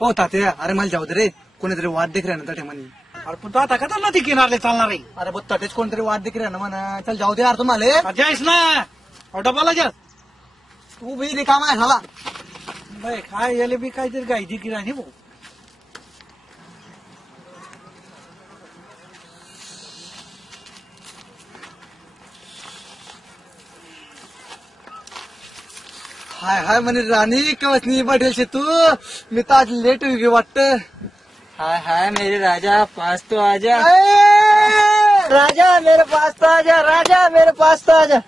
हो तात्या, अरे मला जाऊ दे रे, कोणीतरी वाद देख ना त्या म्हणे. अरे पण तू आता का चालला ती किनारले चालणार आहे? अरे बघ तात्याच कोणतरी वाद देख ना म्हणा. चल जाऊ दे यार तुम्हाला. जायस ना डबाला जा. तू बी रिकाम आहे झाला. बाय काय याले बी काहीतरी गायची किराणी भाऊ. हाय हाय म्हणे राणी कवचनी पटेल से तू. मी तर आज लेट हुई वाटत. हाय हाय मेरे राजा पास तो आजा. राजा मेरे पास तो आजा, राजा मेरे पास तो आजा.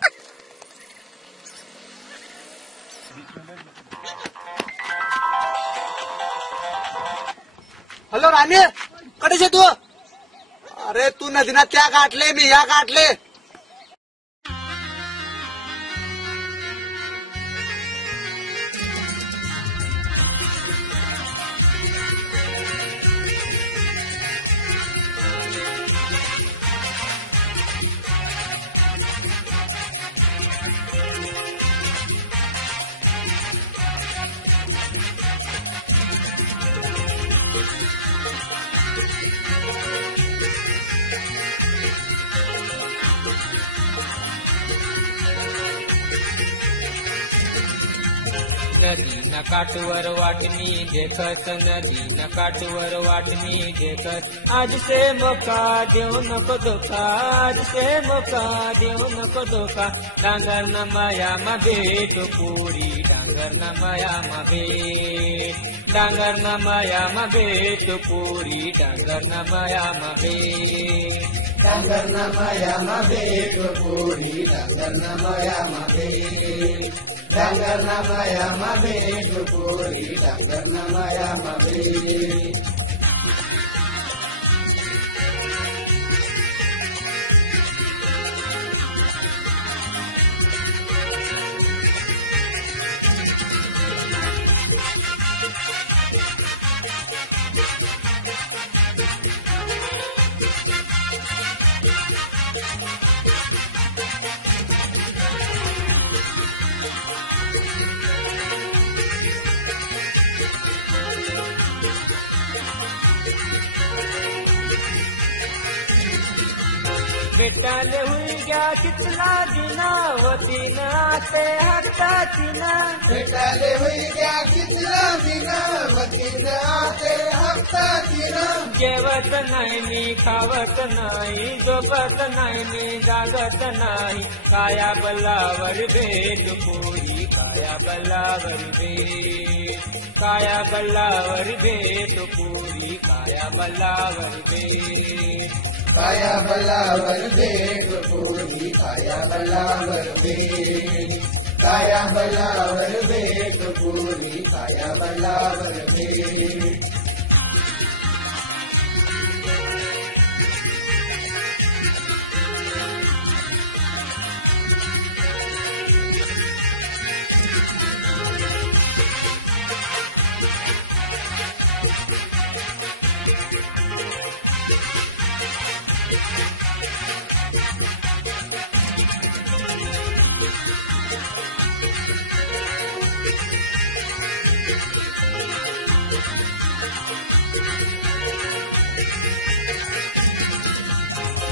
हॅलो राणी, कडेच तू? अरे तू नदीना त्या काटले, मी या काटले. नदी न काठवर वाटणी देखत, नदी न काठवर वाटणी देखत. आज से मौका देऊ नको धोका, आज से मौका देऊ नको धोका. डांगर न माया मा भेट पुरी, डांगर न माया मा भेट. डांगर न माया मा भेट पुरी, डांगर न माया मा भेट. डांगर न माया मा भेट पुरी, डांगर न माया मा भेट. डांगर न माया मा भेट पुरी, डांगर न माया मा भेट. भेटाले हुई गया कितना दिना, होती न आते हफ्ता तिना. भेटाले हुई गया कितना दिना, होती न आते हफ्ता तिना. जेवत नाही मी खावत नाही, झोपत नाही मी जागत नाही. काया बल्लावर भेट पुरी, काया बल्लावर भेट. काया बल्लावर भेट पुरी, काया बल्लावर भेट. काया बल्लावर भेट पुरी, काया बल्लावर भेट. काया बल्लावर भेट पुरी, काया बल्लावर भेट.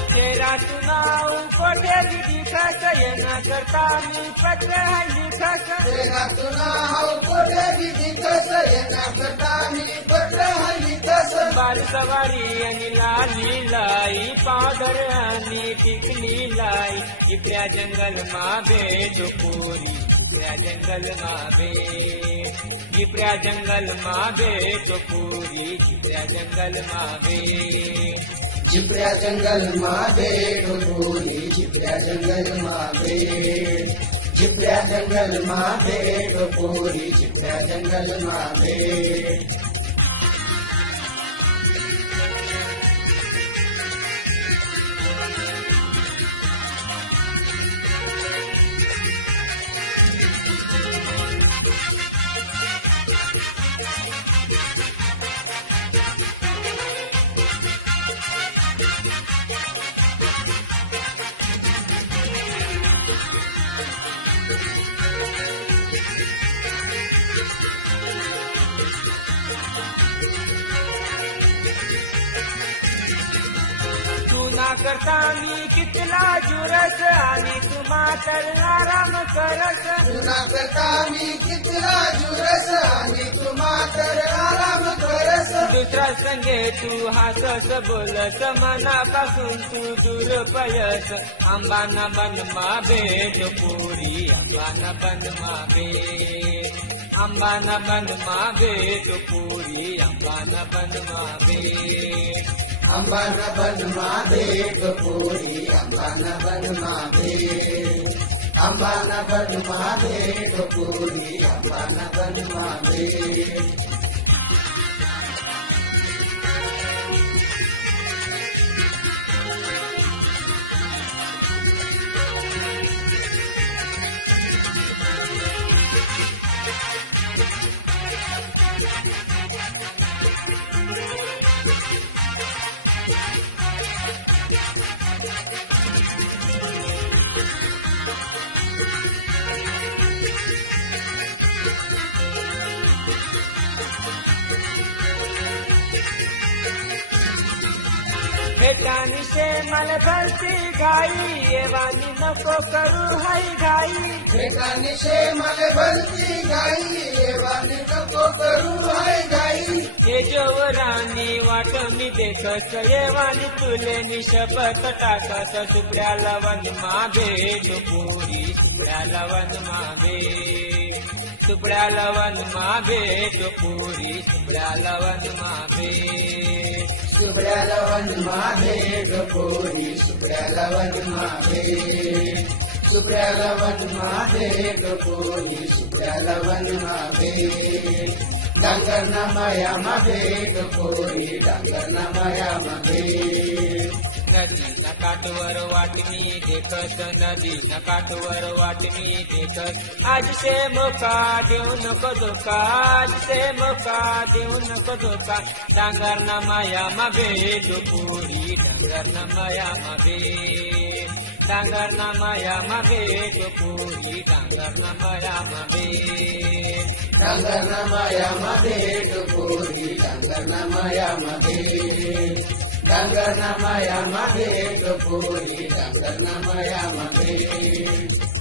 तेरा चुनाव कोटे दिखत, येना करता मी पत्र लिखत. तेरा चुनाव कोटे दिखत, येना करता मी पत्र लिखत. बाल सवारी आणि लाली लाई, पावडर आणि टिकली लाई. इकड्या जंगल मा भेट पुरी, इकड्या जंगल मा भेट. जिपऱ्या जंगल मा भेट पुरी, जिपऱ्या जंगल मा भेट. जिपऱ्या जंगल मा भेट पुरी, जिपऱ्या जंगल मा भेट. जिपऱ्या जंगल मा भेट पुरी, जिपऱ्या जंगल मा भेट. तुना करता मी कितला जुरस आणि तू मातर आराम करस तुना करता मी कितला जुरस आणि तू मातर आराम करस दुसरा संगे तू हासस बोलस मनापासून तू दूर पळस आंबाना बनमा भेट पुरी आंबाना बनमा भेट आंबाना बनमा भेट पुरी आंबाना बनमा भेट अंबाना बनमा भेट पुरी अंबाना बनमा भेट अंबाना बनमा भेट पुरी अंबाना बनमा भेट भेटानी से मल भरती गाई येवानी नको करू हाई गाई भेटानी से मल भरती गाई येवानी नको करू हाय गाई हे जोवरानी वाट मी देखस येवानी तुले निशपथ टाकस सुप्र्या लवन मा भेट पुरी सुप्र्या लवन मा भेट सुप्र्या लवन मा भेट पुरी सुप्र्या लवन मा भेट सुप्र्या लवन मा भेट पुरी सुप्र्या लवन मा भेट सुप्र्या लवन मा भेट पुरी सुप्र्या लवन मा भेट डांगर ना माया मा भेट पुरी डांगर ना माया मा भेट नदीना काठवर वाटणी देखस नदीना काठवर वाटणी देखस आज से मोका देऊ नको धोका आज से मोका देऊ नको धोका डांगर ना माया मा भेट पुरी डांगर ना माया मा भेट डांगर ना माया मा भेट पुरी डांगर ना माया मा भेट डांगर ना माया मा भेट पुरी डांगर ना माया मा भेट डांगर ना माया मा भेट पुरी डांगर ना माया मा भेट